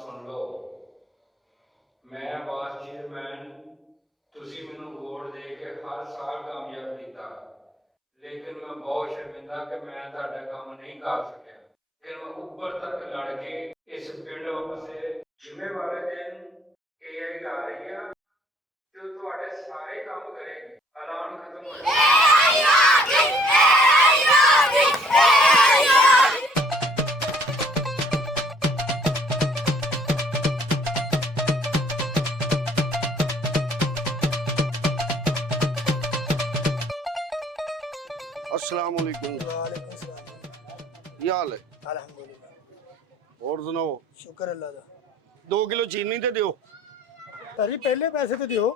सुन लो। मैं vice chairman तुसी मैनू वोट दे के हर साल कामयाब किया, लेकिन मैं बहुत शर्मिंदा कि मैं तुहाडा काम नहीं कर सकिया। लेकिन मैं ऊपर तक लड़ के इस पिंड वास्ते जिम्मेवारी दिन AI आ रही है जो तुहाडे सारे काम करेगी। ऐलान खत्म हो अस्सलाम वालेकुम। वालेकुम सलाम। ਕੀ ਹਾਲ ਹੈ? अल्हम्दुलिल्लाह। ਹੋਰ ਸੁਣਾਓ। शुक्र अल्लाह दा। 2 ਕਿਲੋ ਚੀਨੀ ਤੇ ਦਿਓ। ਭਾਜੀ ਪਹਿਲੇ ਪੈਸੇ ਤੇ ਦਿਓ।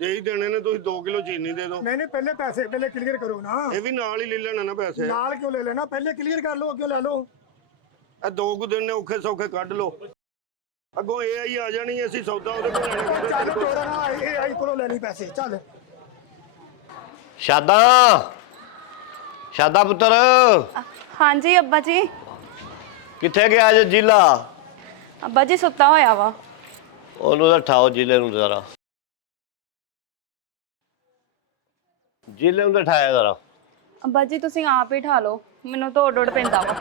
ਜੇ ਹੀ ਦੇਣੇ ਨੇ ਤੁਸੀਂ 2 ਕਿਲੋ ਚੀਨੀ ਦੇ ਦਿਓ। नहीं ਪਹਿਲੇ ਪੈਸੇ ਪਹਿਲੇ ਕਲੀਅਰ ਕਰੋ ਨਾ। ਇਹ ਵੀ ਨਾਲ ਹੀ ਲੈ ਲੈਣਾ ਨਾ ਪੈਸੇ। ਨਾਲ ਕਿਉਂ ਲੈ ਲੈਣਾ, ਪਹਿਲੇ ਕਲੀਅਰ ਕਰ ਲਓ, ਅੱਗੇ ਲੈ ਲਓ। ਇਹ 2 ਕੁ ਦਿਨ ਨੇ ਔਖੇ ਸੌਖੇ ਕੱਢ ਲਓ, ਅੱਗੋਂ AI ਆ ਜਾਣੀ, ਅਸੀਂ ਸੌਦਾ ਉਹਦੇ ਕੋਲ ਲੈਣਾ। ਚੱਲ ਤੋੜਾ ਨਾ, ਇਹ ਆਈ ਕੋਲੋਂ ਲੈਣੀ ਪੈਸੇ। ਚੱਲ शादा शादा पुत्र हाँ जी अब्बा जी। किथे गया जे जिला? अब्बा जी सुता होया वा। ओनू ता ठाओ जिले नू जरा, जिले नू ता ठाया जरा। अब्बा जी तुसी आप ही ठा लो, मैनू तो उड़ पैंदा वा।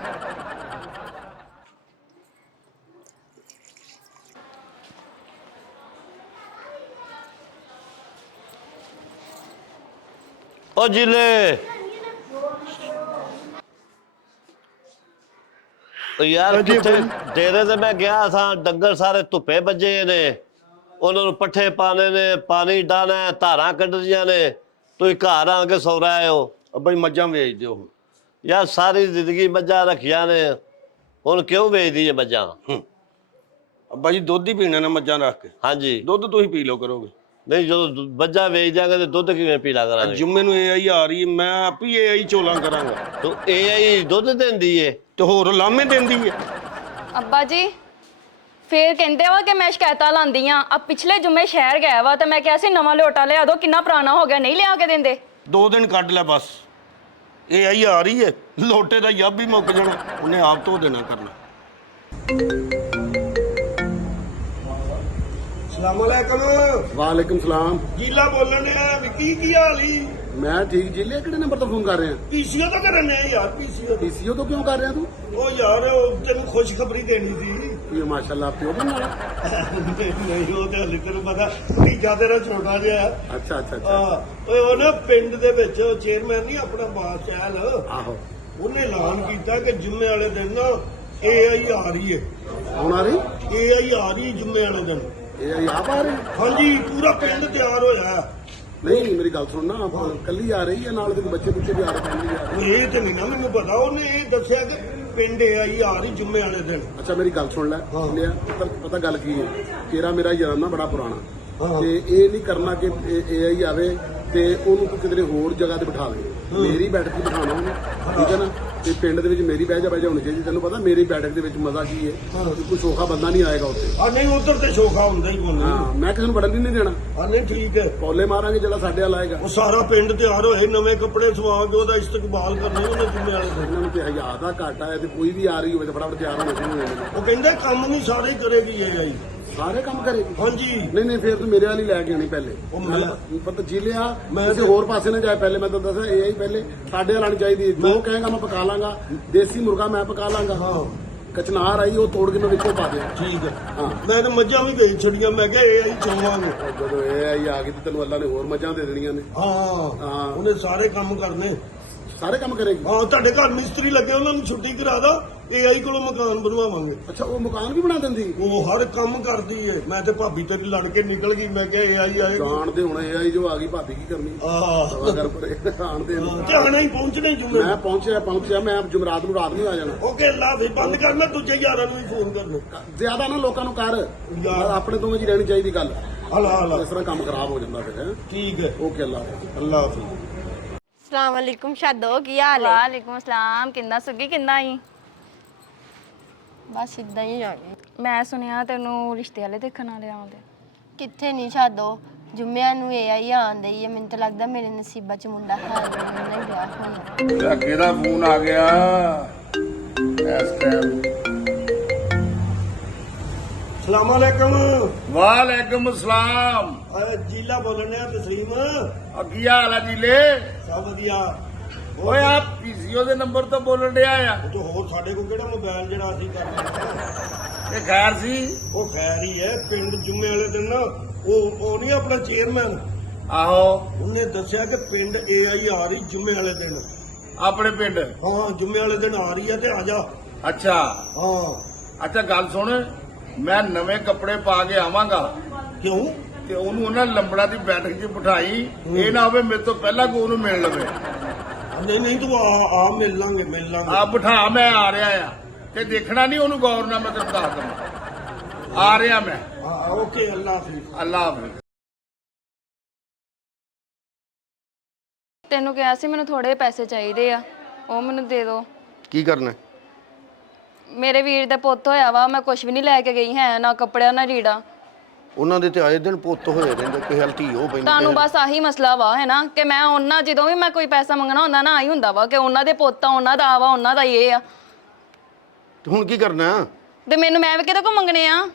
ओ जिले यार किथे डेरे ते मैं गया था, डंगर सारे धुप्पे बजे ने, उन्होंने पट्ठे पाने ने, पानी डालना है, धारा कड्ढनियां ने, तुसीं घर आके सौ रहे हो। ਬਈ ਮੱਝਾਂ ਵੇਚ ਦਿਓ। यार सारी जिंदगी मज्जां रखियां ने, हुण क्यों बेच दी है मज्जां? ਅੱਬਾ ਜੀ ਦੁੱਧ ਹੀ ਪੀਣਾ ਨਾ ਮੱਝਾਂ ਰੱਖ ਕੇ। हाँ जी ਦੁੱਧ ਤੁਸੀਂ ਪੀ ਲਓ ਕਰੋਗੇ। नहीं जो मज्जां बेच जाएंगे तो दुध किवें पीला करांगे? ਜੁੰਮੇ ਨੂੰ AI ਆ ਰਹੀ ਹੈ, ਮੈਂ ਆਪ ਹੀ AI ਚੋਲਾਂ ਕਰਾਂਗਾ। तो AI दुध देंदी है? ਤੇ ਹੋਰ ਲਾਮੇ ਦਿੰਦੀ ਹੈ। अब्बा जी फिर कहते वा कि मैं शिकायतां लांदियां। अब पिछले जुम्मे शहर गया वा तो मैं क्या सी नवा लोटा लिया दो, कितना पुराना हो गया, नहीं लिया के देंदे। 2 ਦਿਨ ਕੱਢ ਲੈ ਬਸ। AI ਆ ਰਹੀ ਹੈ, ਲੋਟੇ ਦਾ ਯੱਬ ਹੀ ਮੁੱਕ ਜਾਣਾ, ਉਹਨੇ ਆਪ ਧੋ ਦੇਣਾ ਕਰਨਾ। ਸਲਾਮੁਅਲੈਕਮ। ਵਾਲੇਕੁਮ ਸਲਾਮ। ਜੀਲਾ ਬੋਲਣ ਡਿਆ, ਵਿੱਕੀ ਕੀ ਹਾਲ ਈ? ਮੈਂ ਠੀਕ। ਜ਼ਿਲ੍ਹੇ ਕਿਹੜੇ ਨੰਬਰ ਤੋਂ ਫੋਨ ਕਰ ਰਿਹਾ? ਪੀਸੀਓ ਤਾਂ ਕਰਨ ਨੇ ਯਾਰ, ਪੀਸੀਓ। ਪੀਸੀਓ ਤੋਂ ਕਿਉਂ ਕਰ ਰਿਹਾ ਤੂੰ? ਉਹ ਯਾਰ ਉਹ ਤੈਨੂੰ ਖੁਸ਼ਖਬਰੀ ਦੇਣੀ ਸੀ। ਇਹ ਮਾਸ਼ਾਅੱਲਾ ਪਿਓ ਬਣ ਵਾਲਾ। ਨਹੀਂ ਉਹ ਤੇ ਹਲੇ ਤੈਨੂੰ ਪਤਾ ਭਤੀਜਾ ਤੇਰਾ ਛੋਟਾ ਜਿਹਾ। ਅੱਛਾ ਅੱਛਾ ਅੱਛਾ। ਓਏ ਉਹ ਨਾ ਪਿੰਡ ਦੇ ਵਿੱਚ ਚੇਅਰਮੈਨ ਨਹੀਂ ਆਪਣਾ ਬਾਦਸ਼ਾਹ, ਆਹੋ। ਉਹਨੇ ਐਲਾਨ ਕੀਤਾ ਕਿ ਜੁੰਮੇ ਵਾਲੇ ਦਿਨ ਨਾ AI ਆ ਰਹੀ ਹੈ। ਹੁਣ ਆ ਰਹੀ? AI ਆ ਰਹੀ ਜੁੰਮੇ ਵਾਲੇ ਦਿਨ। ਇਹ ਆਪ ਆ ਰਹੀ? ਹਾਂਜੀ ਪੂਰਾ ਪਿੰਡ ਤਿਆਰ ਹੋਇਆ। ਨਹੀਂ ਮੇਰੀ ਗੱਲ ਸੁਣ ਨਾ, ਕੱਲੀ ਆ ਰਹੀ ਹੈ ਨਾਲ ਦੇ ਬੱਚੇ ਬੁੱਚੇ ਵੀ ਆ ਰਹੇ ਫੈਮਿਲੀ ਆ ਰਹੀ? ਇਹ ਤੇ ਨਹੀਂ ਨਾ ਮੈਨੂੰ ਪਤਾ, ਉਹਨੇ ਇਹ ਦੱਸਿਆ ਕਿ ਪਿੰਡ AI ਆ ਰਹੀ ਜੁੰਮੇ ਵਾਲੇ ਦਿਨ। ਅੱਛਾ ਮੇਰੀ ਗੱਲ ਸੁਣ ਲੈ। ਲਿਆ ਪਤਾ ਗੱਲ ਕੀ ਹੈ, ਤੇਰਾ ਮੇਰਾ ਯਾਰ ਨਾ ਬੜਾ ਪੁਰਾਣਾ, ਹਾਂ। ਤੇ ਇਹ ਨਹੀਂ ਕਰਨਾ ਕਿ AI ਆਵੇ ਤੇ ਉਹਨੂੰ ਤੂੰ ਕਿਧਰੇ ਹੋਰ ਜਗ੍ਹਾ ਤੇ ਬਿਠਾ ਦੇ। ਮੇਰੀ ਬੈਠਕ ਤੇ ਬਿਠਾਉਣਾ ਉਹਨੂੰ, ਠੀਕ ਹੈ ਨਾ? ਤੇ ਪਿੰਡ ਦੇ ਵਿੱਚ ਮੇਰੀ ਬਹਿ ਜਾ ਹੋਣੀ ਚਾਹੀਦੀ। ਤੈਨੂੰ ਪਤਾ ਮੇਰੀ ਬੈਠਕ ਦੇ ਵਿੱਚ ਮਜ਼ਾ ਕੀ ਹੈ, ਕੋਈ ਸੌਖਾ ਬੰਦਾ ਨਹੀਂ ਆਏਗਾ ਉੱਥੇ। ਆ ਨਹੀਂ ਉਧਰ ਤੇ ਸ਼ੋਖਾ ਹੁੰਦਾ ਹੀ ਕੋਈ ਹਾਂ ਨਹੀਂ। ਮੈਂ ਕਿਸੇ ਨੂੰ ਵੜਨ ਨਹੀਂ ਦੇਣਾ। ਆ ਨਹੀਂ ਠੀਕ ਹੈ। ਪੌਲੇ ਮਾਰਾਂਗੇ ਜਿਹੜਾ ਸਾਡੇ ਵੱਲ ਆਏਗਾ। ਉਹ ਸਾਰਾ ਪਿੰਡ ਤਿਆਰ ਹੋਏ, ਨਵੇਂ ਕੱਪੜੇ ਸਵਾ ਕੇ ਉਹਦਾ ਇਸਤਕਬਾਲ ਕਰਨਾ ਉਹਨੇ ਜੁੰਮੇ ਵਾਲੇ ਦਿਨ। ਇਹਨਾਂ ਨੂੰ ਤੇ ਹਜ਼ਾਰ ਦਾ ਘਾਟਾ ਹੈ ਤੇ ਕੋਈ ਵੀ ਆ ਰਹੀ ਹੋਵੇ ਤਾਂ ਫਟਾਫਟ ਤਿਆਰ ਹੋਣਾ ਸ਼ੁਰੂ ਹੋ ਜਾਂਦੇ ਨੇ। ਉਹ ਕਹਿੰਦੇ ਕੰਮ ਨਹੀਂ ਸਾਰੇ ਹੀ ਕਰੇਗੀ AI। ਸਾਰੇ ਕੰਮ ਕਰੇਗੀ? ਹਾਂਜੀ। ਨਹੀਂ ਫਿਰ ਤੂੰ ਮੇਰੇ ਵਾਲੀ ਲੈ ਕੇ ਆਣੀ ਪਹਿਲੇ। ਉਹ ਮੈਂ ਪਤਾ ਜ਼ਿਲ੍ਹਿਆ ਮੈਂ ਕਿਸੇ ਹੋਰ ਪਾਸੇ ਨਾ ਜਾਏ ਪਹਿਲੇ। ਮੈਂ ਤੁਹਾਨੂੰ ਦੱਸਿਆ AI ਪਹਿਲੇ ਸਾਡੇ ਵਾਲ ਆਣੀ ਚਾਹੀਦੀ। ਜੋ ਕਹੇਗਾ ਮੈਂ ਪਕਾ ਲਾਂਗਾ। ਦੇਸੀ ਮੁਰਗਾ ਮੈਂ ਪਕਾ ਲਾਂਗਾ। ਹਾਂ ਕਚਨਾਰ ਆਈ ਉਹ ਤੋੜ ਕੇ ਮੈਂ ਵਿੱਚੋਂ ਪਾ ਦਿਆਂ। ਠੀਕ ਹੈ। ਹਾਂ ਮੈਂ ਤਾਂ ਮੱਝਾਂ ਵੀ ਵੇਚ ਛੱਡੀਆਂ, ਮੈਂ ਕਿਹਾ AI ਚੋਵਾਂਗੇ। ਜਦੋਂ AI ਆ ਗਈ ਤੇ ਤੈਨੂੰ ਅੱਲਾ ਨੇ ਹੋਰ ਮੱਝਾਂ ਦੇ ਦੇਣੀਆਂ ਨੇ। ਹਾਂ ਹਾਂ ਉਹਨੇ ਸਾਰੇ ਕੰਮ ਕਰਨੇ। ਸਾਰੇ ਕੰਮ ਕਰੇਗੀ। ਹਾਂ ਤੁਹਾਡੇ ਘਰ ਮਿਸਤਰੀ ਲੱਗੇ, ਉਹਨਾਂ ਨੂੰ ਛੁੱਟੀ ਕਰਾ ਦਾ, AI ਕੋਲੋਂ ਮਕਾਨ ਬਣਵਾਵਾਂਗੇ। ਅੱਛਾ ਉਹ ਮਕਾਨ ਵੀ ਬਣਾ ਦਿੰਦੀ? ਉਹ ਹਰ ਕੰਮ ਕਰਦੀ ਏ। ਮੈਂ ਤੇ ਭਾਬੀ ਤੇਰੀ ਲੜ ਕੇ ਨਿਕਲ ਗਈ, ਮੈਂ ਕਿਹਾ AI ਆਏ। ਜਾਣਦੇ ਹੁਣ AI ਜੋ ਆ ਗਈ ਭਾਬੀ ਕੀ ਕਰਨੀ। ਆਹ ਕਰ ਪਰੇ ਆਣਦੇ ਧਿਆਣਾ ਹੀ ਪਹੁੰਚਣੇ ਜੁਮੇ। ਮੈਂ ਪਹੁੰਚਿਆ ਮੈਂ ਜੁਮਰਾਤ ਨੂੰ ਰਾਤ ਨੂੰ ਆ ਜਾਣਾ। ਓਕੇ ਲਾ ਵੀ ਬੰਦ ਕਰਨਾ, ਦੂਜੇ ਯਾਰਾਂ ਨੂੰ ਵੀ ਫੋਨ ਕਰਨਾ। ਜ਼ਿਆਦਾ ਨਾ ਲੋਕਾਂ ਨੂੰ ਕਰ ਯਾਰ। ਆਪਣੇ ਦੋਵੇਂ ਜੀ ਰਹਿਣੀ ਚਾਹੀਦੀ ਗੱਲ। ਹਲਾ ਇਸ ਤਰ੍ਹਾਂ ਕੰਮ ਖਰਾਬ ਹੋ ਜਾਂਦਾ ਫਿਰ। ਠੀਕ ਹੈ। ਓਕੇ ਅੱਲਾ ਹਾਫਿਜ਼। ਅੱਲਾ ਹਾਫਿਜ਼। अस्सलाम वालेकुम शादो, की हाल है? वालेकुम सलाम। किंदा सुगी किंदा आई? बस इदा ही जानी। मैं सुनिया तेनू रिश्ते वाले देखने वाले आउंदे। कित्थे नहीं शादो, जुम्मिया नू AI आन दई है। मैनूं तां लगदा मेरे नसीबा च मुंडा है नहीं ब्याह होना। ਅੱਗੇ ਦਾ ਫੋਨ ਆ ਗਿਆ ਇਸ ਟਾਈਮ। ਸਲਾਮੁਅਲੈਕਮ। ਵਾਲੇਕੁਮ ਸਲਾਮ। ਜੀਲਾ ਬੋਲਣ ਡਿਆ ਤਸਲੀਮ। ਕੀ ਹਾਲ ਆ ਜੀਲੇ? ਸਭ ਵਧੀਆ। ਓਏ ਆ ਪੀਸੀਓ ਦੇ ਨੰਬਰ ਤੋਂ ਬੋਲਣ ਡਿਆ ਆ। ਉਹ ਤੋਂ ਹੋਰ ਸਾਡੇ ਕੋਲ ਕਿਹੜਾ ਮੋਬਾਈਲ ਜਿਹੜਾ ਅਸੀਂ ਕਰਦੇ ਇਹ ਖੈਰ ਸੀ? ਉਹ ਖੈਰ ਹੀ ਹੈ। ਪਿੰਡ ਜੁਮੇ ਵਾਲੇ ਦਿਨ ਨਾ ਉਹ ਨਹੀਂ ਆਪਣਾ ਚੇਅਰਮੈਨ, ਆਹੋ ਉਹਨੇ ਦੱਸਿਆ ਕਿ ਪਿੰਡ AI ਆ ਰਹੀ ਜੁਮੇ ਵਾਲੇ ਦਿਨ। ਆਪਣੇ ਪਿੰਡ? ਹਾਂ ਜੁਮੇ ਵਾਲੇ ਦਿਨ ਆ ਰਹੀ ਹੈ ਤੇ ਆ ਜਾ। ਅੱਛਾ ਹਾਂ। ਅੱਛਾ ਗੱਲ ਸੁਣ, ਮੈਂ ਨਵੇਂ ਕੱਪੜੇ ਪਾ ਕੇ ਆਵਾਂਗਾ ਕਿਉਂ? ਤੇ ਉਹਨੂੰ ਉਹਨਾਂ ਲੰਬੜਾ ਦੀ ਬੈਠਕ 'ਚ ਬਿਠਾਈ, ਇਹ ਨਾ ਹੋਵੇ ਮੇਰੇ ਤੋਂ ਪਹਿਲਾਂ ਕੋਈ ਉਹਨੂੰ ਮਿਲ ਲਵੇ। ਨਹੀਂ ਤੂੰ ਆ ਮਿਲ ਲਾਂਗੇ। ਆ ਬਿਠਾ, ਮੈਂ ਆ ਰਿਹਾ ਆ ਤੇ ਦੇਖਣਾ ਨਹੀਂ ਉਹਨੂੰ ਗੌਰ ਨਾਲ, ਮੈਂ ਤੈਨੂੰ ਦੱਸ ਦਵਾਂ ਆ ਰਿਹਾ ਮੈਂ। ਓਕੇ, ਅੱਲਾ ਹਾਫਿਜ਼। ਅੱਲਾ ਹਾਫਿਜ਼। ਤੈਨੂੰ ਕਿਹਾ ਸੀ ਮੈਨੂੰ ਥੋੜੇ ਪੈਸੇ ਚਾਹੀਦੇ ਆ, ਉਹ ਮੈਨੂੰ ਦੇ ਦਿਓ। ਕੀ ਕਰਨਾ? ਮੇਰੇ ਵੀਰ ਦਾ ਪੁੱਤ ਹੋਇਆ ਵਾ, ਮੈਂ ਕੁਝ ਵੀ ਨਹੀਂ ਲੈ ਕੇ ਗਈ ਹੈ, ਨਾ ਕੱਪੜਿਆ ਨਾ ਰੀੜਾ। ਉਹਨਾਂ ਦੇ ਤੇ ਆਏ ਦਿਨ ਪੁੱਤ ਹੋਏ ਰਹਿੰਦੇ, ਕਿਸੇ ਹਲ ਧੀ ਹੋ ਪੈਂਦੀ। ਤੁਹਾਨੂੰ ਬਸ ਆਹੀ ਮਸਲਾ ਵਾ ਹੈ ਨਾ ਕਿ ਮੈਂ ਉਹਨਾਂ ਜਦੋਂ ਵੀ ਮੈਂ ਕੋਈ ਪੈਸਾ ਮੰਗਣਾ ਹੁੰਦਾ ਨਾ ਆਹੀ ਹੁੰਦਾ ਵਾ ਕਿ ਉਹਨਾਂ ਦੇ ਪੁੱਤ ਆ, ਉਹਨਾਂ ਦਾ ਵਾ, ਉਹਨਾਂ ਦਾ ਹੀ ਇਹ ਆ। ਤੇ ਹੁਣ ਕੀ ਕਰਨਾ? ਤੇ ਮੈਂ ਵੀ ਕਿਹਦੇ ਕੋਲ ਮੰਗਣੇ ਆ?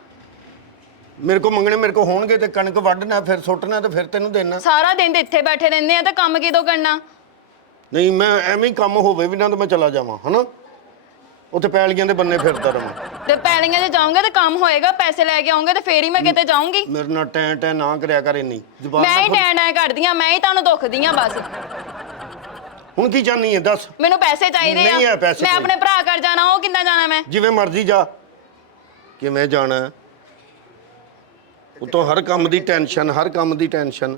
ਮੇਰੇ ਕੋ ਮੰਗਣੇ ਮੇਰੇ ਕੋ ਹੋਣਗੇ ਤੇ ਕਣਕ ਵੱਢਣਾ, ਫਿਰ ਸੁੱਟਣਾ ਤੇ ਫਿਰ ਤੈਨੂੰ ਦੇਣਾ। ਸਾਰਾ ਦਿਨ ਤੇ ਇੱਥੇ ਬੈਠੇ ਰਹਿੰਦੇ ਆ ਤੇ ਕੰਮ ਕਿਦੋਂ ਕਰਨਾ? ਨਹੀਂ ਮੈਂ ਐਵੇਂ ਹੀ ਕੰਮ ਹੋਵੇ ਵੀ ਨਾ ਤਾਂ ਮੈਂ ਚਲਾ ਜਾਵਾਂ, ਹਨਾ? ਉੱਥੇ ਪੈਲੀਆਂ ਦੇ ਬੰਨੇ ਫਿਰਦਾ ਰਵਾਂ। ਤੇ ਪੈਲੀਆਂ 'ਚ ਜਾਊਂਗੇ ਤੇ ਕੰਮ ਹੋਏਗਾ, ਪੈਸੇ ਲੈ ਕੇ ਆਉਂਗੇ ਤੇ ਫੇਰ ਹੀ ਮੈਂ ਕਿਤੇ ਜਾਊਂਗੀ। ਮੇਰੇ ਨਾਲ ਟੈਂ ਨਾ ਕਰਿਆ ਕਰ ਇੰਨੀ ਜ਼ੁਬਾਨ। ਮੈਂ ਹੀ ਟੈਂ ਕਰਦੀ ਆ, ਮੈਂ ਹੀ ਤੁਹਾਨੂੰ ਦੁੱਖਦੀ ਆ ਬਸ। ਹੁਣ ਕੀ ਚਾਹਨੀ ਹੈ ਦੱਸ? ਮੈਨੂੰ ਪੈਸੇ ਚਾਹੀਦੇ ਨਹੀਂ ਆ। ਹੈ ਪੈਸੇ ਮੈਂ ਆਪਣੇ ਭਰਾ ਘਰ ਜਾਣਾ, ਉਹ ਕਿੱਦਾਂ ਜਾਣਾ ਮੈਂ? ਜਿਵੇਂ ਮਰਜ਼ੀ ਜਾ। ਕਿਵੇਂ ਜਾਣਾ? ਉਤੋਂ ਹਰ ਕੰਮ ਦੀ ਟੈਨਸ਼ਨ, ਹਰ ਕੰਮ ਦੀ ਟੈਨਸ਼ਨ।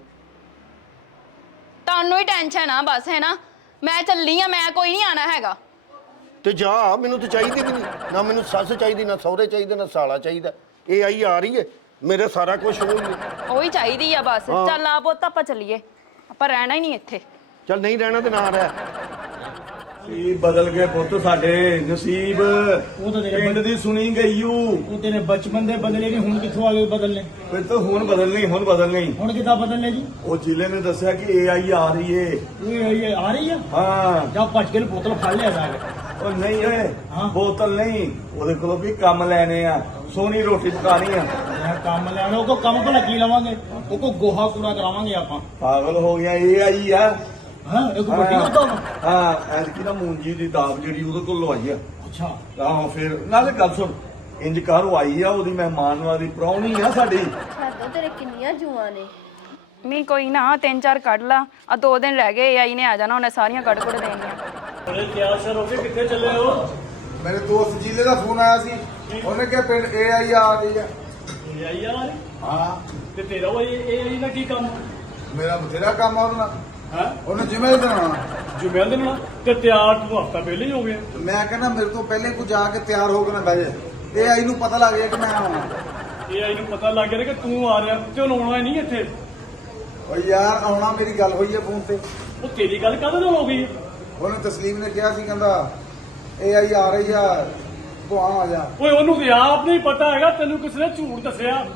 ਤੁਹਾਨੂੰ ਹੀ ਟੈਨਸ਼ਨ ਆ ਬਸ, ਹੈ ਨਾ? ਮੈਂ ਚੱਲੀ ਆ, ਮੈਂ ਕੋਈ ਨਹੀਂ ਆਣਾ ਹੈਗਾ। ਤੇ ਜਾ, ਮੈਨੂੰ ਤਾਂ ਚਾਹੀਦੀ ਵੀ ਨਹੀਂ ਨਾ। ਮੈਨੂੰ ਸੱਸ ਚਾਹੀਦੀ, ਨਾ ਸਹੁਰੇ ਚਾਹੀਦੇ, ਨਾ ਸਾਲਾ ਚਾਹੀਦਾ। AI ਆ ਰਹੀ ਹੈ, ਮੇਰੇ ਸਾਰਾ ਕੁਝ ਹੋਈ ਹੈ। ਉਹੀ ਚਾਹੀਦੀ ਆ ਬਸ। ਚੱਲ ਆ ਪੁੱਤ, ਆਪਾਂ ਚੱਲੀਏ, ਆਪਾਂ ਰਹਿਣਾ ਹੀ ਨਹੀਂ ਇੱਥੇ। ਚੱਲ ਨਹੀਂ ਰਹਿਣਾ ਤੇ ਨਾ ਰਹਿ। ਕੀ ਬਦਲ ਗਏ ਪੁੱਤ ਸਾਡੇ ਨਸੀਬ। ਪਿੰਡ ਦੀ ਸੁਣੀ ਗਈ ਉਹ ਤੇਰੇ ਬਚਪਨ ਦੇ ਬਦਲੇ ਨਹੀਂ, ਹੁਣ ਕਿੱਥੋਂ ਆ ਗਏ ਬਦਲਨੇ? ਫਿਰ ਤਾਂ ਹੁਣ ਬਦਲਣੀ ਹੁਣ ਕਿੱਦਾਂ ਬਦਲਨੇ ਜੀ? ਉਹ ਜ਼ਿਲ੍ਹੇ ਨੇ ਦੱਸਿਆ ਕਿ AI ਆ ਰਹੀ ਏ। ਇਹ ਆ ਰਹੀ ਆ? ਹਾਂ। ਜਾ ਭੱਜ ਕੇ ਬੋਤਲ ਫੜ ਲਿਆ ਜਾ ਕੇ। ਉਹ ਨਹੀਂ ਓਏ, ਹਾਂ। ਬੋਤਲ ਨਹੀਂ, ਉਹਦੇ ਕੋਲੋਂ ਵੀ ਕੰਮ ਲੈਣੇ ਆ, ਸੋਹਣੀ ਰੋਟੀ ਪਕਾਣੀ ਆ। ਮੈਂ ਕੰਮ ਲੈਣਾ, ਉਹ ਕੋ ਕੰਮ ਭਲਾ ਕੀ ਲਵਾਂਗੇ? ਉਹ ਕੋ ਗੋਹਾ ਕੂੜਾ ਕਰਾਵਾਂਗੇ ਆਪਾਂ। ਪਾਗਲ ਹੋ ਗਿਆ, AI ਆ। ਹਾਂ ਇਹ ਕੋ ਵੱਡੀ ਹੁੰਦਾ ਵਾ। ਹਾਂ ਐਤਕੀ ਨਾ ਮੂੰਜੀ ਦੀ ਦਾਬ ਜਿਹੜੀ ਉਹਦੇ ਕੋਲ ਲਵਾਈ ਆ। ਅੱਛਾ। ਆਹੋ ਫਿਰ ਨਾਲੇ ਗੱਲ ਸੁਣ, ਇੰਜ ਕਰ ਉਹ ਆਈ ਆ, ਉਹਦੀ ਮਹਿਮਾਨ ਵਾਲੀ ਪ੍ਰਾਹੁਣੀ ਆ ਸਾਡੀ। ਛੱਡੋ, ਤੇਰੇ ਕਿੰਨੀਆਂ ਜੂਆਂ ਨੇ। ਮੀ ਕੋਈ ਨਾ 3-4 ਕੱਢ ਲਾ, ਆ 2 ਦਿਨ ਰਹਿ ਗਏ, AI ਨੇ ਆ ਜਾਣਾ, ਉਹਨੇ ਸਾਰੀਆਂ ਕੱਢ ਕੁੜ ਦੇਣੀਆਂ। ਅਰੇ ਤਿਆਰ ਸ਼ਰ ਹੋ ਕੇ ਕਿੱਥੇ ਚੱਲੇ ਹੋ? ਮੇਰੇ ਦੋਸਤ ਜੀਲੇ ਦਾ ਫੋਨ ਆਇਆ ਸੀ, ਉਹਨੇ ਕਿਹਾ ਪਿੰਡ AI ਆ ਰਹੀ ਆ। AI ਯਾਰ, ਹਾਂ, ਤੇ ਤੇਰਾ ਉਹ AI ਨਾਲ ਕੀ ਕੰਮ? ਮੇਰਾ ਬਥੇਰਾ ਕੰਮ ਆ ਉਹਦਾ। ਹਾਂ ਉਹਨੇ ਜਿਵੇਂ ਦੇਣਾ। ਜੁਮੇਲ ਦੇ ਨਾਲ ਤੇ ਤਿਆਰ ਤੂੰ ਹਫਤਾ ਪਹਿਲੇ ਹੀ ਹੋ ਗਿਆ। ਮੈਂ ਕਹਿੰਦਾ ਮੇਰੇ ਤੋਂ ਪਹਿਲੇ ਕੋਈ ਜਾ ਕੇ ਤਿਆਰ ਹੋ ਕੇ ਨਾ ਬਹਿ ਜਾ। AI ਨੂੰ ਪਤਾ ਲੱਗ ਗਿਆ ਕਿ ਮੈਂ ਆਉਣਾ। AI ਨੂੰ ਪਤਾ ਲੱਗ ਗਿਆ ਕਿ ਤੂੰ ਆ ਰਿਹਾ ਤੇ ਉਹਨੂੰ ਆਉਣਾ ਹੀ ਨਹੀਂ ਇੱਥੇ। ਓ ਯਾਰ ਆਉਣਾ, ਮੇਰੀ ਗੱਲ ਹੋਈ ਹੈ ਫੋਨ ਤੇ। ਉਹ ਤੇਰੀ ਗੱਲ ਕਾਹਦੇ ਨਾਲ ਹੋ ਗਈ? ਉਹਨੇ ਤਸਲੀਮ ਨੇ ਕਿਹਾ ਸੀ, ਕਹਿੰਦਾ AI ਆ ਰਹੀ ਆ, ਤੂੰ ਆ ਜਾ। ਓਏ ਉਹਨੂੰ ਤੇ ਆਪ ਨਹੀਂ ਪਤਾ ਹੈਗਾ, ਤੈਨੂੰ ਕਿਸੇ ਨੇ ਝੂਠ ਦੱਸਿਆ।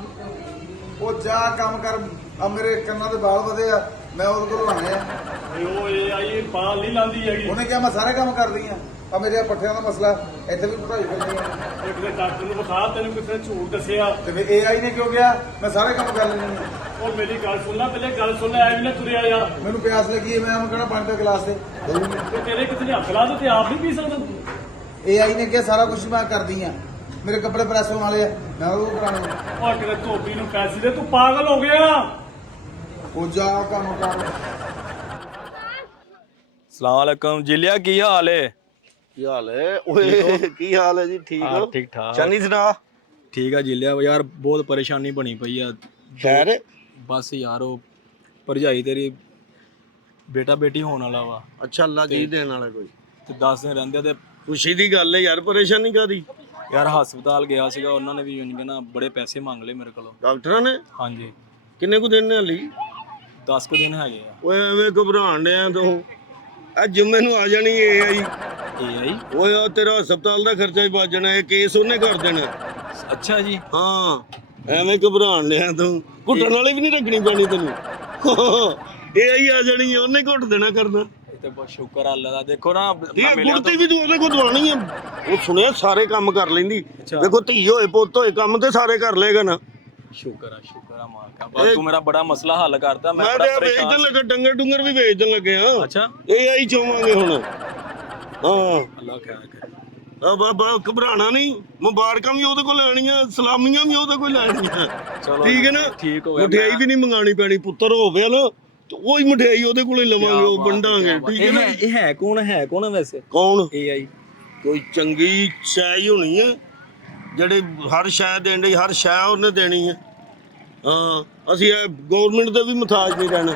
ਉਹ ਜਾ ਕੰਮ ਕਰ, ਆ ਮੇਰੇ ਕੰਨਾਂ ਦੇ ਵਾਲ ਵਧੇ ਆ, ਮੈਂ ਉਹਦੇ ਕੋਲ ਆਣੇ ਆ। ਉਹ AI ਬਾਲ ਨਹੀਂ ਲਾਂਦੀ ਹੈਗੀ। ਉਹਨੇ ਕਿਹਾ ਮੈਂ ਸਾਰੇ ਕੰਮ ਕਰਦੀ ਆ, ਆ ਮੇਰੇ ਪੱਠਿਆਂ ਦਾ ਮਸਲਾ ਇੱਥੇ ਵੀ ਪੜਾਈ ਕਰਦੀ ਆ। ਇੱਕ ਦੇ ਡਾਕਟਰ ਨੂੰ ਬਤਾ, ਤੈਨੂੰ ਕਿਸੇ ਨੇ ਝੂਠ ਦੱਸਿਆ। ਤੇ ਫਿਰ AI ਨੇ ਕਿਉਂ ਕਿਹਾ ਮੈਂ ਸਾਰੇ ਕੰਮ ਕਰ ਲੈਂਦੀ ਆ? ਉਹ ਮੇਰੀ ਗੱਲ ਸੁਣ ਲੈ, ਪਹਿਲੇ ਗੱਲ ਸੁਣ ਲੈ, ਐਵੇਂ ਨਾ ਤੁਰਿਆ ਜਾ। ਮੈਨੂੰ ਪਿਆਸ ਲੱਗੀ ਹੈ, ਮੈਂ ਉਹਨੂੰ ਕਹਿਣਾ ਪਾਣੀ ਦਾ ਗਲਾਸ ਦੇ। ਤੇ ਤੇਰੇ ਕਿਸੇ ਨੇ ਹੱਥ ਲਾ ਦੇ ਤੇ ਆਪ ਨਹੀਂ ਪੀ ਸਕਦਾ ਤੂੰ। AI ਨੇ ਕਿਹਾ ਸਾਰਾ ਕੁਝ ਮੈਂ ਕਰਦੀ ਆ, ਮੇਰੇ ਕੱਪੜੇ ਪ੍ਰੈਸ ਹੋਣ ਵਾਲੇ ਆ, ਮੈਂ ਉਹ ਕਰਾਣੇ। ਉਹ ਕਿਤੇ ਧੋਬੀ ਨੂੰ ਪੈਸੇ ਦੇ, ਤੂੰ ਪਾਗਲ ਹੋ ਗਿਆ। ਉਹ ਜਾ ਕੰਮ ਕਰ। ਸਲਾਮ ਅਲੈਕਮ ਜਿਲਿਆ, ਕੀ ਹਾਲ ਏ? ਕੀ ਹਾਲ ਹੈ ਓਏ? ਕੀ ਹਾਲ ਹੈ ਜੀ? ਠੀਕ ਹਾਂ, ਹੋ? ਠੀਕ ਠਾਕ। ਚਾਨੀ ਸੁਣਾ। ਠੀਕ ਆ ਜਿਲਿਆ ਯਾਰ, ਬਹੁਤ ਪਰੇਸ਼ਾਨੀ ਬਣੀ ਪਈ ਆ। ਖੈਰ? ਬਸ ਯਾਰ ਉਹ ਭਰਜਾਈ ਤੇਰੀ ਬੇਟਾ ਬੇਟੀ ਹੋਣ ਵਾਲਾ ਵਾ ਅੱਛਾ, ਅੱਲਾ ਕੀ ਦੇਣ ਵਾਲਾ ਕੋਈ? ਤੇ 10 ਦਿਨ ਰਹਿੰਦੇ ਤੇ ਖੁਸ਼ੀ ਦੀ ਗੱਲ ਹੈ ਯਾਰ, ਪਰੇਸ਼ਾਨੀ ਕਾਦੀ? ਯਾਰ ਹਸਪਤਾਲ ਗਿਆ ਸੀਗਾ, ਉਹਨਾਂ ਨੇ ਵੀ ਯਾਨੀ ਕਿ ਨਾ ਬੜੇ ਪੈਸੇ ਮੰਗ ਲਏ ਮੇਰੇ ਕੋਲੋਂ। ਡਾਕਟਰਾਂ ਨੇ? ਹਾਂਜੀ, ਕਿੰਨੇ ਕੁ ਦਿਨ ਨੇ ਹਲੀ? 10 ਕੁ ਦਿਨ ਹੈਗੇ ਆ। ਓਏ ਐਵੇਂ ਘਬਰਾਣ ਡਿਆ ਤੂੰ। ਅੱਜ ਮੈਨੂੰ ਆ ਜਾਣੀ AI। AI? ਓਏ ਆ ਤੇਰਾ ਹਸਪਤਾਲ ਦਾ ਖਰਚਾ ਹੀ ਬਚ ਜਾਣਾ, ਇਹ ਕੇਸ ਉਹਨੇ ਕਰ ਦੇਣਾ। ਅੱਛਾ ਜੀ। ਹਾਂ, ਐਵੇਂ ਘਬਰਾਣ ਡਿਆ ਤੂੰ। ਘੁੱਟਣ ਵਾਲੀ ਵੀ ਨਹੀਂ ਰੱਖਣੀ ਪੈਣੀ ਤੈਨੂੰ। AI ਆ ਜਾਣੀ, ਉਹਨੇ ਘੁੱਟ ਦੇਣਾ ਕਰਨਾ। ਤੇ ਬਹੁਤ ਸ਼ੁਕਰ ਆ ਅੱਲਾ ਦਾ। ਦੇਖੋ ਨਾ ਇਹ ਗੁੜਤੀ ਵੀ ਤੂੰ ਉਹਦੇ ਕੋਲ ਦਵਾਣੀ ਆ। ਉਹ ਸੁਣਿਆ ਸਾਰੇ ਕੰਮ ਕਰ ਲੈਂਦੀ। ਦੇਖੋ ਧੀ ਹੋਏ ਪੁੱਤ ਹੋਏ ਕੰਮ ਤੇ ਸਾਰੇ ਕਰ ਲੇਗਾ ਨਾ। ਸ਼ੁਕਰ ਆ ਮਾਲਕਾ। ਬਸ ਤੂੰ ਮੇਰਾ ਬੜਾ ਮਸਲਾ ਹੱਲ ਕਰਤਾ। ਮੈਂ ਤੇ ਵੇਚਣ ਲੱਗਾ, ਡੰਗਰ ਡੁੰਗਰ ਵੀ ਵੇਚਣ ਲੱਗੇ ਆ। ਅੱਛਾ ਇਹ ਆਈ ਚਾਹਾਂਗੇ ਹੁਣ। ਹਾਂ ਅੱਲਾ ਖੈਰ ਕਰੇ। ਬਾਬਾ ਘਬਰਾਣਾ ਨਹੀਂ, ਮੁਬਾਰਕਾਂ ਵੀ ਉਹਦੇ ਕੋਲ ਲੈਣੀਆਂ, ਸਲਾਮੀਆਂ ਵੀ ਉਹਦੇ ਕੋਲ ਲੈਣੀਆਂ। ਠੀਕ ਹੈ ਨਾ? ਠੀਕ ਹੋ ਗਿਆ। ਮਠਿਆਈ ਵੀ ਨਹੀਂ ਮੰਗਾਣੀ ਪੈਣੀ। ਪੁੱਤਰ ਹੋਵੇ ਨਾ ਤੇ ਉਹੀ ਮਠਿਆਈ ਉਹਦੇ ਕੋਲ ਹੀ ਲਵਾਂਗੇ, ਉਹ ਵੰਡਾਂਗੇ। ਠੀਕ ਹੈ ਨਾ? ਇਹ ਹੈ ਕੌਣ ਵੈਸੇ? ਕੌਣ? AI ਕੋਈ ਚੰਗੀ ਸ਼ੈ ਹੀ ਹੋਣੀ ਹੈ ਜਿਹੜੇ ਹਰ ਸ਼ੈ ਦੇਣ ਦੀ, ਹਰ ਸ਼ੈ ਉਹਨੇ ਦੇਣੀ ਹੈ। ਹਾਂ ਅਸੀਂ ਇਹ ਗਵਰਨਮੈਂਟ ਦੇ ਵੀ ਮੁਤਾਜ ਨਹੀਂ ਰਹਿਣਾ।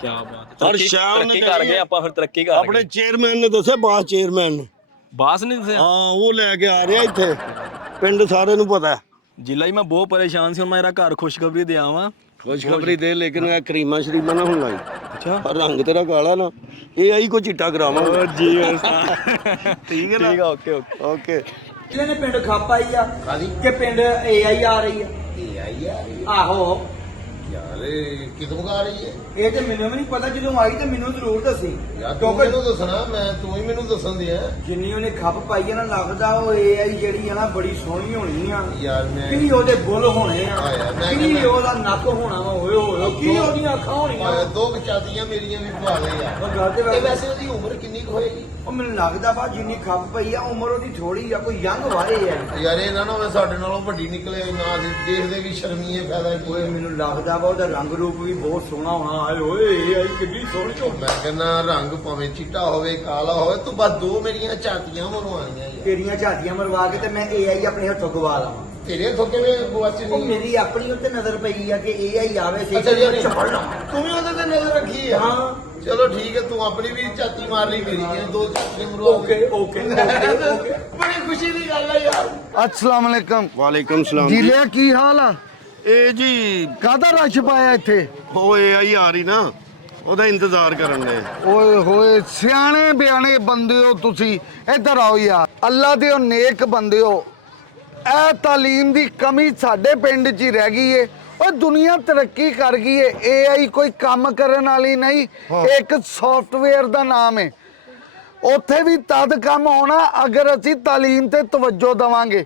ਕੀ ਬਾਤ ਹੈ। ਹਰ ਸ਼ੈ ਉਹਨੇ ਕਰ ਗਏ ਆਪਾਂ, ਫਿਰ ਤਰੱਕੀ ਕਰ ਗਏ। ਆਪਣੇ ਚੇਅਰਮੈਨ ਨੇ ਦੱਸਿਆ, ਬਾਸ ਚੇਅਰਮੈਨ ਨੇ। ਬਾਸ ਨਹੀਂ ਦੱਸਿਆ? ਹਾਂ ਉਹ ਲੈ ਕੇ ਆ ਰਿਹਾ ਇੱਥੇ, ਪਿੰਡ ਸਾਰੇ ਨੂੰ ਪਤਾ। ਜਿਲਾ ਜੀ ਮੈਂ ਬਹੁਤ ਪਰੇਸ਼ਾਨ ਸੀ, ਹੁਣ ਮੇਰਾ ਘਰ ਖੁਸ਼ਖਬਰੀ ਦੇ ਆਵਾਂ। ਖੁਸ਼ਖਬਰੀ ਦੇ, ਲੇਕਿਨ ਇਹ ਕਰੀਮਾ ਸ਼ਰੀਮਾ ਨਾ ਹੁਣ ਲਾਈ। ਅੱਛਾ ਰੰਗ ਤੇਰਾ ਕਾਲਾ ਨਾ, ਇਹ ਆਈ ਕੋ ਚਿੱਟਾ ਕਰਾਵਾਂਗੇ। ਜੀ ਠੀਕ ਹੈ ਨਾ? ਠੀਕ ਆ, ਓਕੇ। ਇਹਨਾਂ ਨੇ ਪਿੰਡ ਖੱਪ ਆਈ ਆ ਕਿ ਪਿੰਡ AI ਆ ਰਹੀ ਆ? ਆਹੋ ਯਾਰ ਇਹ ਕਿਦੋਂ ਆ ਰਹੀ ਹੈ? ਇਹ ਤੇ ਮੈਨੂੰ ਵੀ ਨਹੀਂ ਪਤਾ, ਜਦੋਂ ਆਈ ਤੇ ਮੈਨੂੰ ਜ਼ਰੂਰ ਦੱਸੀ। ਤੂੰ ਮੈਨੂੰ ਦੱਸਣਾ, ਮੈਂ ਤੂੰ ਹੀ ਮੈਨੂੰ ਦੱਸਣ ਦਿਆ। ਜਿੰਨੀ ਉਹਨੇ ਖੱਪ ਪਾਈ ਆ ਨਾ, ਲੱਗਦਾ ਉਹ AI ਜਿਹੜੀ ਆ ਨਾ ਬੜੀ ਸੋਹਣੀ ਹੋਣੀ ਆ ਯਾਰ ਮੈਂ ਕੀ ਉਹਦੇ ਬੁੱਲ ਹੋਣੇ ਆ, ਹਾਂ ਯਾਰ, ਮੈਂ ਕੀ ਉਹਦਾ ਨੱਕ ਹੋਣਾ ਵਾ, ਓਏ ਕੀ ਉਹਦੀਆਂ ਅੱਖਾਂ ਹੋਣੀਆਂ। ਦੋ ਚਾਦੀਆਂ ਮੇਰੀਆਂ ਵੀ ਪਵਾ ਲੈ ਯਾਰ। ਉਹ ਗੱਲ ਤੇ ਇਹ ਵੈਸੇ ਉਹਦੀ ਉਮਰ ਕਿੰਨੀ ਕੁ ਹੋਏਗੀ? ਉਹ ਮੈਨੂੰ ਲੱਗਦਾ ਵਾ ਜਿੰਨੀ ਖੱਪ ਪਈ ਆ ਉਮਰ ਉਹਦੀ ਥੋੜੀ ਆ, ਕੋਈ ਯੰਗ ਵਾਰੇ ਆ। ਯਾਰ ਇਹ ਨਾ ਹੋਵੇ ਸਾਡੇ ਨਾਲੋਂ ਵੱਡੀ ਨਿਕਲੇ, ਨਾ ਦੇਖਦੇ ਵੀ ਸ਼ਰਮੀਏ ਫਾਇਦਾ ਕੀ। ਓਏ ਮੈਨੂੰ ਲੱਗਦਾ ਵਾ ਉਹਦਾ ਰੰਗ ਰੂਪ ਵੀ ਬਹੁਤ ਸੋਹਣਾ ਹੋਣਾ। ਆਏ ਓਏ AI ਕਿੰਨੀ ਸੋਹਣੀ ਹੋ। ਮੈਂ ਕਹਿੰਦਾ ਰੰਗ ਭਾਵੇਂ ਚਿੱਟਾ ਹੋਵੇ ਕਾਲਾ ਹੋਵੇ, ਤੂੰ ਬਸ ਦੋ ਮੇਰੀਆਂ ਝਾਤੀਆਂ ਮਰਵਾਉਣੀਆਂ ਯਾਰ। ਤੇਰੀਆਂ ਝਾਤੀਆਂ ਮਰਵਾ ਕੇ ਤੇ ਮੈਂ AI ਆਪਣੇ ਹੱਥੋਂ ਗਵਾ ਲਵਾਂ। ਤੇਰੇ ਹੱਥੋਂ ਕਿਵੇਂ ਗੁਆਚ ਉਹ ਨਹੀਂ? ਮੇਰੀ ਆਪਣੀ ਉੱਤੇ ਨਜ਼ਰ ਪਈ ਆ ਕਿ AI ਆਵੇ ਸੀ ਅੱਛਾ ਜੀ, ਚਪੜ ਲਾ। ਤੂੰ ਵੀ ਉਹਦੇ ਤੇ ਨਜ਼ਰ ਰੱਖੀ ਆ? ਹਾਂ ਚਲੋ ਠੀਕ ਹੈ, ਤੂੰ ਆਪਣੀ ਵੀ ਝਾਤੀ ਮਾਰ ਲਈ, ਮੇਰੀ ਵੀ ਦੋ ਝਾਤੀਆਂ ਮਰਵਾ। ਓਕੇ ਬੜੀ ਖੁਸ਼ੀ ਦੀ ਗੱਲ ਹੈ ਯਾਰ। अस्सलाम वालेकुम। ਵਾਲੇਕਮ ਸਲਾਮ ਜੀ। जिले की हाल आ? ਇਹ ਜੀ कादा रश पाया इत्थे? ਉਹ ਇਹ ਆਈ ਆ ਰਹੀ ਨਾ, ਉਹਦਾ ਇੰਤਜ਼ਾਰ ਕਰਨ ਦੇ। ਓਏ ਹੋਏ ਸਿਆਣੇ ਬਿਆਣੇ ਬੰਦੇ ਹੋ ਤੁਸੀਂ, ਇੱਧਰ ਆਓ ਯਾਰ। ਅੱਲਾ ਦੇ ਨੇਕ ਬੰਦੇ ਹੋ। ਇਹ ਤਾਲੀਮ ਦੀ ਕਮੀ ਸਾਡੇ ਪਿੰਡ 'ਚ ਹੀ ਰਹਿ ਗਈ ਏ। ਓਏ ਦੁਨੀਆ ਤਰੱਕੀ ਕਰ ਗਈ ਏ। AI ਕੋਈ ਕੰਮ ਕਰਨ ਵਾਲੀ ਨਹੀਂ, ਇੱਕ ਸੌਫਟਵੇਅਰ ਦਾ ਨਾਮ ਏ। ਉੱਥੇ ਵੀ ਤਦ ਕੰਮ ਹੋਣਾ ਅਗਰ ਅਸੀਂ ਤਾਲੀਮ ਤੇ ਤਵੱਜੋ ਦੇਵਾਂਗੇ।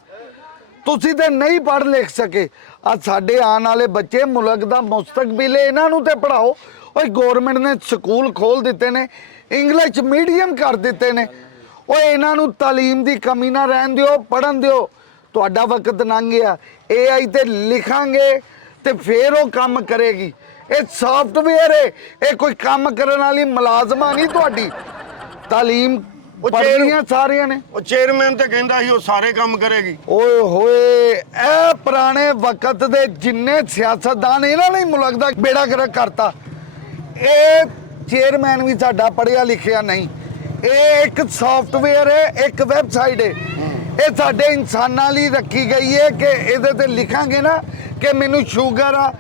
ਤੁਸੀਂ ਤੇ ਨਹੀਂ ਪੜ੍ਹ ਲਿਖ ਸਕੇ। ਆ ਸਾਡੇ ਆਉਣ ਵਾਲੇ ਬੱਚੇ, ਮੁਲਕ ਦਾ ਮੁਸਤਕਬਲ ਹੈ, ਇਹਨਾਂ ਨੂੰ ਤੇ ਪੜਾਓ। ਓਏ ਗਵਰਨਮੈਂਟ ਨੇ ਸਕੂਲ ਖੋਲ ਦਿੱਤੇ ਨੇ, ਇੰਗਲਿਸ਼ ਮੀਡੀਅਮ ਕਰ ਦਿੱਤੇ ਨੇ। ਓਏ ਇਹਨਾਂ ਨੂੰ ਤਾਲੀਮ ਦੀ ਕਮੀ ਨਾ ਰਹਿਣ ਦਿਓ, ਪੜਨ ਦਿਓ। ਤੁਹਾਡਾ ਵਕਤ ਲੰਘ ਗਿਆ। AI ਤੇ ਲਿਖਾਂਗੇ ਤੇ ਫੇਰ ਉਹ ਕੰਮ ਕਰੇਗੀ। ਇਹ ਸੌਫਟਵੇਅਰ ਹੈ, ਇਹ ਕੋਈ ਕੰਮ ਕਰਨ ਵਾਲੀ ਮੁਲਾਜ਼ਮਾ ਨਹੀਂ ਤੁਹਾਡੀ। ਤਾਲੀਮ ਪੜ੍ਹਨੀਆਂ ਸਾਰਿਆਂ ਨੇ। ਉਹ ਚੇਅਰਮੈਨ ਤੇ ਕਹਿੰਦਾ ਸੀ ਉਹ ਸਾਰੇ ਕੰਮ ਕਰੇਗੀ। ਓਏ ਹੋਏ ਇਹ ਪੁਰਾਣੇ ਵਕਤ ਦੇ ਜਿੰਨੇ ਸਿਆਸਤਦਾਨ ਇਹਨਾਂ ਨੇ ਮੁਲਕ ਦਾ ਬੇੜਾ ਗਰਕ ਕਰਤਾ। ਇਹ ਚੇਅਰਮੈਨ ਵੀ ਸਾਡਾ ਪੜ੍ਹਿਆ ਲਿਖਿਆ ਨਹੀਂ। ਇਹ ਇੱਕ ਸੌਫਟਵੇਅਰ ਹੈ, ਇੱਕ ਵੈਬਸਾਈਟ ਹੈ। ਇਹ ਸਾਡੇ ਇਨਸਾਨਾਂ ਲਈ ਰੱਖੀ ਗਈ ਹੈ ਕਿ ਇਹਦੇ ਤੇ ਲਿਖਾਂਗੇ ਨਾ ਕਿ ਮੈਨੂੰ ਸ਼ੂਗਰ ਆ।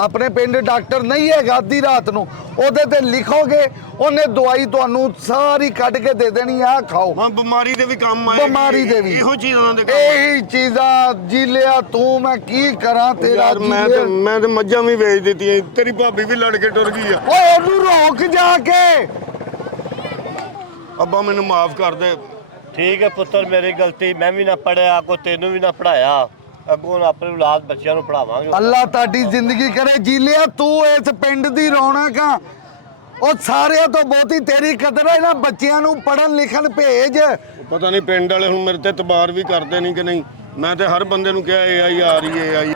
ਆਪਣੇ ਪਿੰਡ ਡਾਕਟਰ ਨਹੀਂ ਹੈਗਾ, ਅੱਧੀ ਰਾਤ ਨੂੰ ਉਹਦੇ ਤੇ ਲਿਖੋਗੇ, ਉਹਨੇ ਦਵਾਈ ਤੁਹਾਨੂੰ ਸਾਰੀ ਕੱਢ ਕੇ ਦੇ ਦੇਣੀ ਆ, ਖਾਓ। ਹਾਂ ਬਿਮਾਰੀ ਦੇ ਵੀ ਕੰਮ ਆਏ। ਬਿਮਾਰੀ ਦੇ ਵੀ ਇਹੋ ਚੀਜ਼ਾਂ ਦੇ ਕੰਮ। ਇਹੀ ਚੀਜ਼ਾਂ ਜੀ ਲਿਆ ਤੂੰ, ਮੈਂ ਕੀ ਕਰਾਂ ਤੇਰਾ ਯਾਰ ਮੈਂ ਤੇ ਮੱਝਾਂ ਵੀ ਵੇਚ ਦਿੱਤੀਆਂ, ਤੇਰੀ ਭਾਬੀ ਵੀ ਲੜ ਕੇ ਟੁਰ ਗਈ ਆ। ਓਏ ਉਹਨੂੰ ਰੋਕ ਜਾ ਕੇ। ਅੱਬਾ ਮੈਨੂੰ ਮਾਫ ਕਰ ਦੇ। ਠੀਕ ਹੈ ਪੁੱਤਰ, ਮੇਰੀ ਗਲਤੀ, ਮੈਂ ਵੀ ਨਾ ਪੜਿਆ, ਕੋ ਤੈਨੂੰ ਵੀ ਨਾ ਪੜਾਇਆ। ਅੱਗੋਂ ਆਪਣੇ ਔਲਾਦ ਬੱਚਿਆਂ ਨੂੰ ਪੜਾਵਾਂਗੇ। ਅੱਲਾ ਤੁਹਾਡੀ ਜ਼ਿੰਦਗੀ ਕਰੇ। ਜੀ ਲਿਆ ਤੂੰ ਇਸ ਪਿੰਡ ਦੀ ਰੌਣਕ ਆ। ਉਹ ਸਾਰਿਆਂ ਤੋਂ ਬਹੁਤੀ ਤੇਰੀ ਕਦਰ ਹੈ। ਇਹਨਾਂ ਬੱਚਿਆਂ ਨੂੰ ਪੜਨ ਲਿਖਣ ਭੇਜ। ਪਤਾ ਨਹੀਂ ਪਿੰਡ ਵਾਲੇ ਹੁਣ ਮੇਰੇ ਤੇ ਇਤਬਾਰ ਵੀ ਕਰਦੇ ਨਹੀਂ ਕਿ ਨਹੀਂ। ਮੈਂ ਤੇ ਹਰ ਬੰਦੇ ਨੂੰ ਕਿਹਾ AI ਆ ਰਹੀ ਹੈ AI।